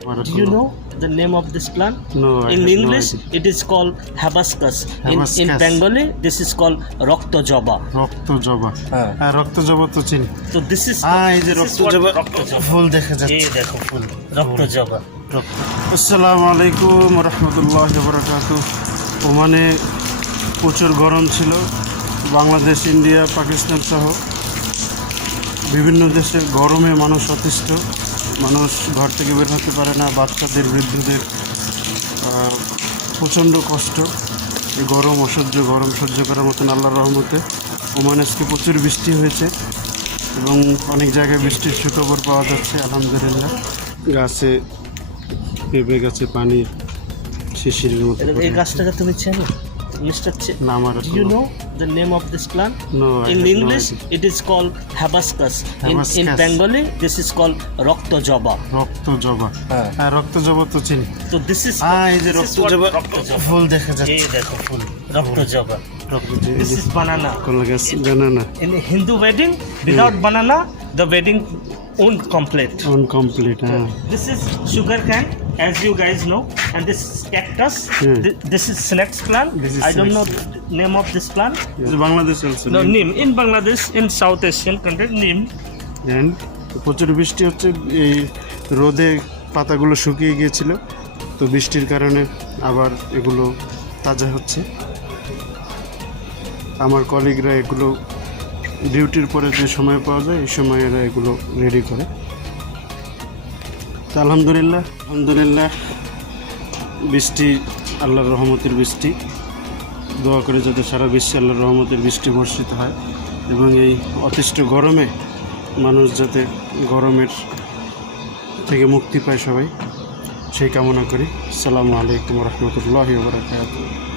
Do you know the name of this plant? No, I In have no English, idea. it is called hibiscus. In Hibiscus. Bengali, this is called রক্ত জবা. রক্ত জবা। হ্যাঁ। হ্যাঁ, রক্ত জবা তো চিনি। So this is এই যে this is রক্ত what জবা রক্ত জবা. ফুল দেখা এই যাচ্ছে। দেখো ফুল রক্ত জবা. আসসালামু আলাইকুম রহমতুল্লাহি ওয়া বারাকাতুহু। ওমানে প্রচুর গরম ছিল। বাংলাদেশ, ইন্ডিয়া, পাকিস্তান সহ বিভিন্ন দেশে গরমে মানুষ অতিষ্ঠ। মানুষ ঘর থেকে বের হতে পারে না, বাচ্চাদের, বৃদ্ধদের প্রচণ্ড কষ্ট। এই গরম গরম সহ্য করার মতন আল্লাহর রহমতে ওমানে আজকে প্রচুর বৃষ্টি হয়েছে এবং অনেক জায়গায় বৃষ্টির সুখবর পাওয়া যাচ্ছে আলহামদুলিল্লাহ। গাছে, পেঁপে গাছে পানি শিশিরের মতো। এই গাছটাকে তুমি চেনো? Mr. না, আমার Do you know the name of this plant? No, I In have no English, idea. it is called hibiscus. In Hibiscus. Bengali, this is called রক্ত জবা. রক্ত জবা। হ্যাঁ। হ্যাঁ, রক্ত জবা তো চিনি। So this is এই যে this is রক্ত what জবা রক্ত জবা. ফুল দেখা যাচ্ছে। এই দেখো ফুল রক্ত জবা. রক্ত জবা। This is banana. কলা গাছ, banana In Hindu wedding, without banana, the wedding won't complete. incomplete. হ্যাঁ, This is sugar cane, as you guys know, and this is cactus. This is snakes plant. This is I don't snakes know the name of this plant. Bangladesh also No, neem. In Bangladesh, in South Asian country, neem. And প্রচুর বৃষ্টি হচ্ছে। এই রোদে পাতাগুলো শুকিয়ে গিয়েছিল, তো বৃষ্টির কারণে আবার এগুলো তাজা হচ্ছে। আমার কলিগরা এগুলো ডিউটির পরে যে সময় পাওয়া যায় এই সময় এরা এগুলো রেডি করে। তো আলহামদুলিল্লাহ বৃষ্টি আল্লাহর রহমতের বৃষ্টি। দোয়া করে যাতে সারা বিশ্বে আল্লাহর রহমতের বৃষ্টি বর্ষিত হয় এবং এই অতিষ্ঠ গরমে মানুষ যাতে গরমের থেকে মুক্তি পায় সবাই, সেই কামনা করি। আসসালামু আলাইকুম রহমতুল্লাহি ওয়া বারাকাতুহু।